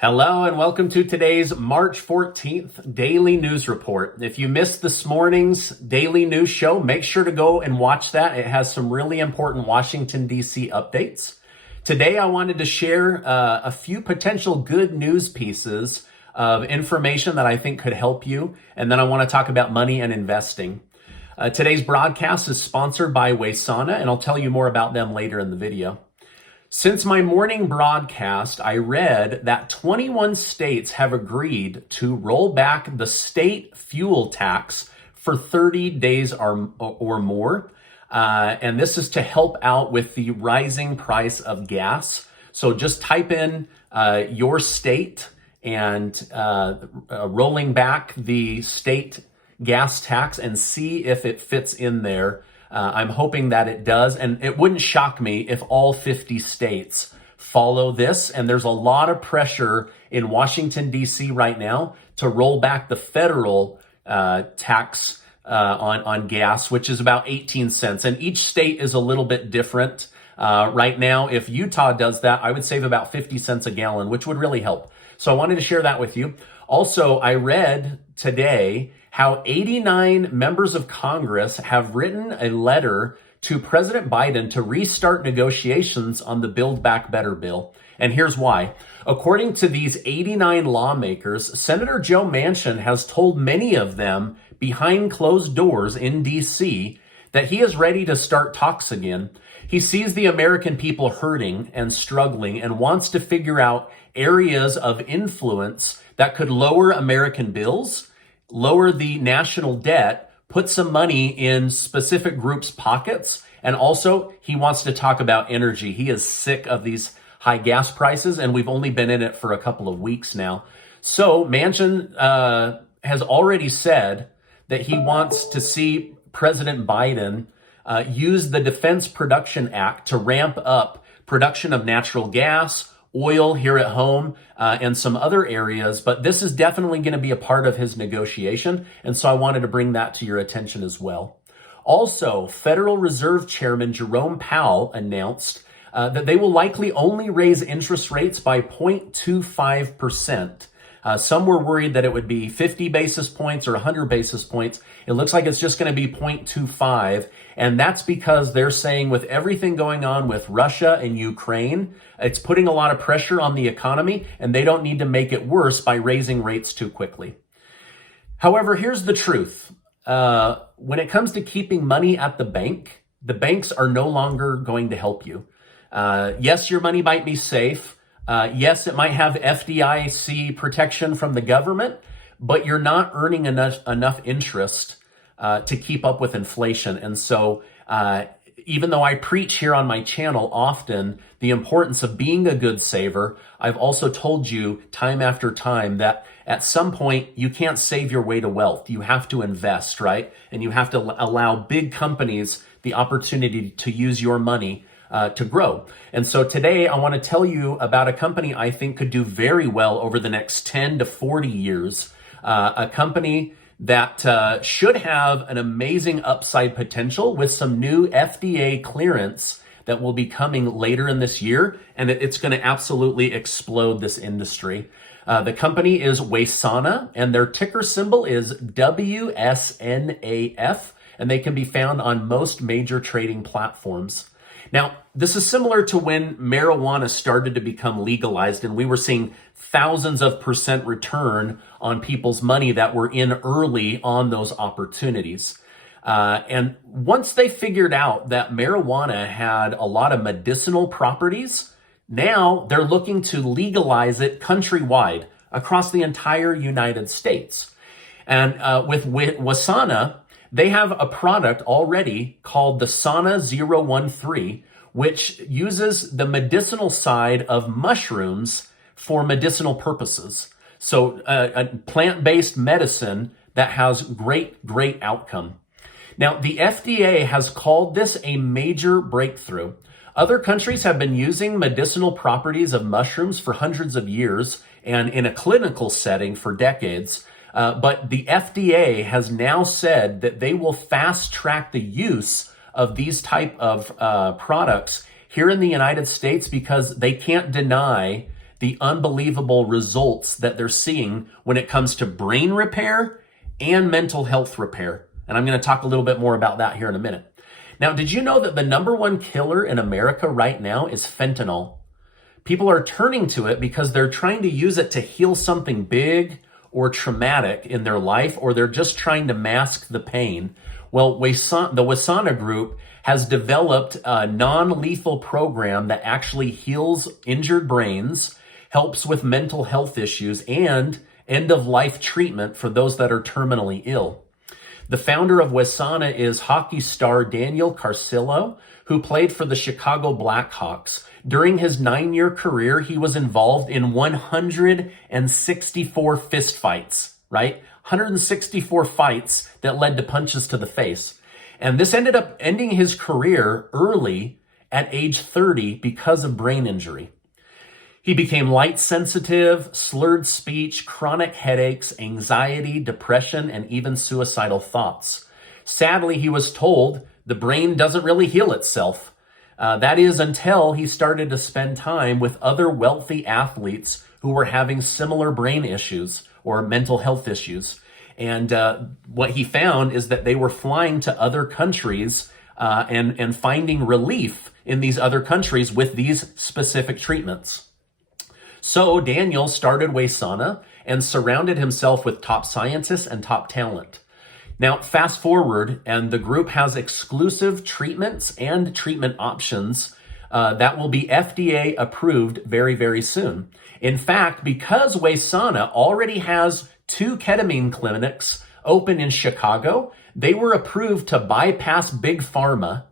Hello and welcome to today's March 14th Daily News Report. If you missed this morning's Daily News show, make sure to go and watch that. It has some really important Washington, D.C. updates. Today, I wanted to share a few potential good news pieces of information that I think could help you. And then I want to talk about money and investing. Today's broadcast is sponsored by WaySauna, and I'll tell you more about them later in the video. Since my morning broadcast, I read that 21 states have agreed to roll back the state fuel tax for 30 days or more. And this is to help out with the rising price of gas. So just type in your state and rolling back the state gas tax and see if it fits in there. I'm hoping that it does, and it wouldn't shock me if all 50 states follow this. And there's a lot of pressure in Washington, D.C. right now to roll back the federal tax on gas, which is about 18 cents. And each state is a little bit different. Right now, if Utah does that, I would save about 50 cents a gallon, which would really help. So I wanted to share that with you. Also, I read today how 89 members of Congress have written a letter to President Biden to restart negotiations on the Build Back Better bill. And here's why. According to these 89 lawmakers, Senator Joe Manchin has told many of them behind closed doors in D.C. that he is ready to start talks again. He sees the American people hurting and struggling and wants to figure out areas of influence that could lower American bills, lower the national debt, put some money in specific groups' pockets, and also he wants to talk about energy. He is sick of these high gas prices, and we've only been in it for a couple of weeks now. So Manchin has already said that he wants to see President Biden use the Defense Production Act to ramp up production of natural gas, oil here at home, and some other areas. But this is definitely going to be a part of his negotiation. And so I wanted to bring that to your attention as well. Also, Federal Reserve Chairman Jerome Powell announced that they will likely only raise interest rates by 0.25%. Some were worried that it would be 50 basis points or 100 basis points. It looks like it's just going to be 0.25. And that's because they're saying with everything going on with Russia and Ukraine, it's putting a lot of pressure on the economy, and they don't need to make it worse by raising rates too quickly. However, here's the truth. When it comes to keeping money at the banks are no longer going to help you. Yes, your money might be safe. Yes, it might have FDIC protection from the government, but you're not earning enough interest to keep up with inflation. And so even though I preach here on my channel often the importance of being a good saver, I've also told you time after time that at some point you can't save your way to wealth. You have to invest, right? And you have to allow big companies the opportunity to use your money to grow. And so today I want to tell you about a company I think could do very well over the next 10 to 40 years. A company that should have an amazing upside potential with some new FDA clearance that will be coming later in this year. And it's going to absolutely explode this industry. The company is WaySauna, and their ticker symbol is WSNAF, and they can be found on most major trading platforms. Now, this is similar to when marijuana started to become legalized, and we were seeing thousands of % return on people's money that were in early on those opportunities. And once they figured out that marijuana had a lot of medicinal properties, now they're looking to legalize it countrywide across the entire United States. And with WaySauna, they have a product already called the Sauna 013, which uses the medicinal side of mushrooms for medicinal purposes. So a plant-based medicine that has great outcome. Now, the FDA has called this a major breakthrough. Other countries have been using medicinal properties of mushrooms for hundreds of years and in a clinical setting for decades. But the FDA has now said that they will fast track the use of these type of products here in the United States because they can't deny the unbelievable results that they're seeing when it comes to brain repair and mental health repair. And I'm going to talk a little bit more about that here in a minute. Now, did you know that the number one killer in America right now is fentanyl? People are turning to it because they're trying to use it to heal something big or traumatic in their life, or they're just trying to mask the pain. Well, the WaySauna group has developed a non-lethal program that actually heals injured brains, helps with mental health issues, and end-of-life treatment for those that are terminally ill. The founder of WaySauna is hockey star Daniel Carcillo, who played for the Chicago Blackhawks. During his 9-year career, he was involved in 164 fistfights, right? 164 fights that led to punches to the face. And this ended up ending his career early at age 30 because of brain injury. He became light sensitive, slurred speech, chronic headaches, anxiety, depression, and even suicidal thoughts. Sadly, he was told the brain doesn't really heal itself. That is until he started to spend time with other wealthy athletes who were having similar brain issues or mental health issues. And what he found is that they were flying to other countries and finding relief in these other countries with these specific treatments. So Daniel started WaySauna and surrounded himself with top scientists and top talent. Now, fast forward, and the group has exclusive treatments and treatment options that will be FDA approved very, very soon. In fact, because WaySauna already has 2 ketamine clinics open in Chicago, they were approved to bypass Big Pharma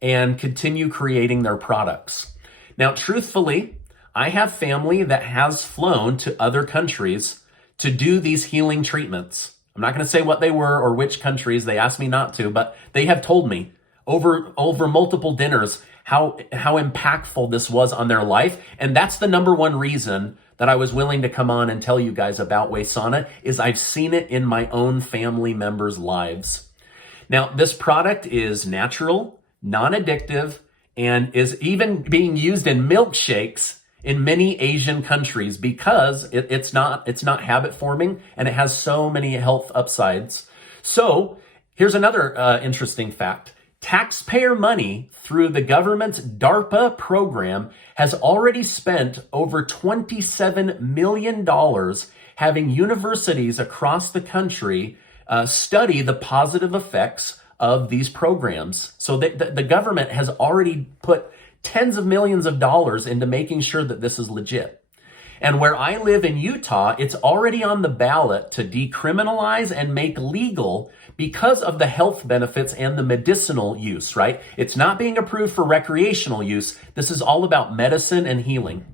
and continue creating their products. Now, truthfully, I have family that has flown to other countries to do these healing treatments. I'm not going to say what they were or which countries. They asked me not to, but they have told me over multiple dinners how impactful this was on their life. And that's the number one reason that I was willing to come on and tell you guys about WaySauna, is I've seen it in my own family members' lives. Now, this product is natural, non-addictive, and is even being used in milkshakes in many Asian countries because it's not habit forming, and it has so many health upsides. So here's another interesting fact. Taxpayer money through the government's DARPA program has already spent over $27 million having universities across the country study the positive effects of these programs. So the government has already put tens of millions of dollars into making sure that this is legit. And where I live in Utah, it's already on the ballot to decriminalize and make legal because of the health benefits and the medicinal use, right? It's not being approved for recreational use. This is all about medicine and healing.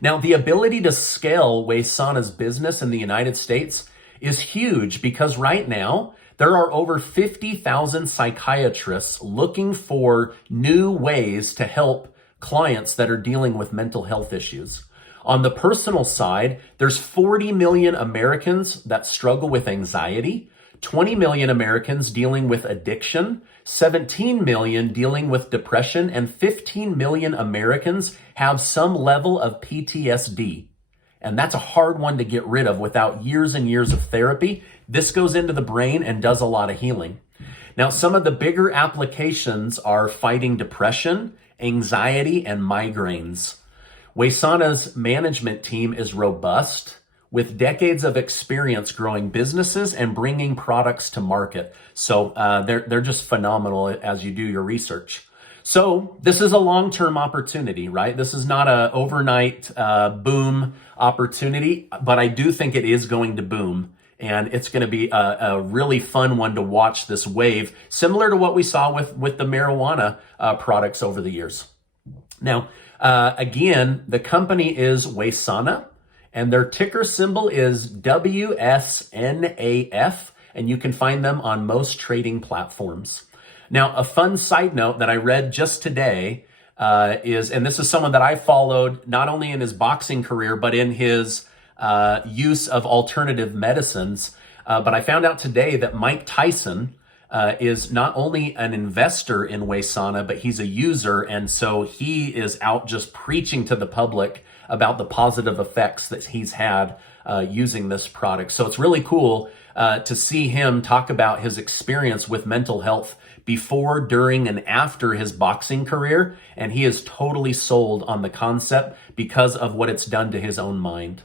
Now, the ability to scale WaySauna's business in the United States is huge because right now, there are over 50,000 psychiatrists looking for new ways to help clients that are dealing with mental health issues. On the personal side, there's 40 million Americans that struggle with anxiety, 20 million Americans dealing with addiction, 17 million dealing with depression, and 15 million Americans have some level of PTSD. And that's a hard one to get rid of without years and years of therapy. This goes into the brain and does a lot of healing. Now, some of the bigger applications are fighting depression, anxiety, and migraines. WaySauna's management team is robust, with decades of experience growing businesses and bringing products to market. So they're just phenomenal as you do your research. So this is a long-term opportunity, right? This is not an overnight boom opportunity, but I do think it is going to boom. And it's going to be a really fun one to watch this wave, similar to what we saw with the marijuana products over the years. Now, again, the company is WaySauna, and their ticker symbol is WSNAF, and you can find them on most trading platforms. Now, a fun side note that I read just today is, and this is someone that I followed not only in his boxing career, but in his use of alternative medicines. But I found out today that Mike Tyson is not only an investor in WaySauna, but he's a user. And so he is out just preaching to the public about the positive effects that he's had using this product. So it's really cool to see him talk about his experience with mental health before, during, and after his boxing career. And he is totally sold on the concept because of what it's done to his own mind.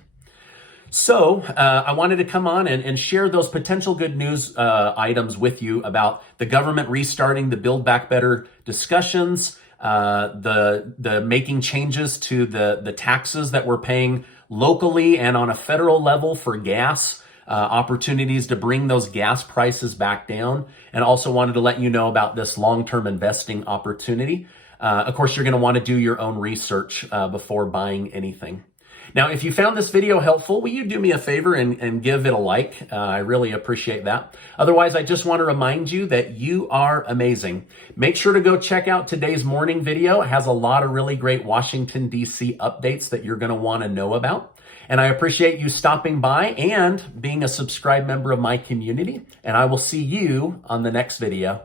So I wanted to come on and share those potential good news items with you about the government restarting the Build Back Better discussions, the making changes to the taxes that we're paying locally and on a federal level for gas, opportunities to bring those gas prices back down, and also wanted to let you know about this long-term investing opportunity. Of course, you're going to want to do your own research before buying anything. Now, if you found this video helpful, will you do me a favor and give it a like? I really appreciate that. Otherwise, I just want to remind you that you are amazing. Make sure to go check out today's morning video. It has a lot of really great Washington, D.C. updates that you're going to want to know about. And I appreciate you stopping by and being a subscribed member of my community. And I will see you on the next video.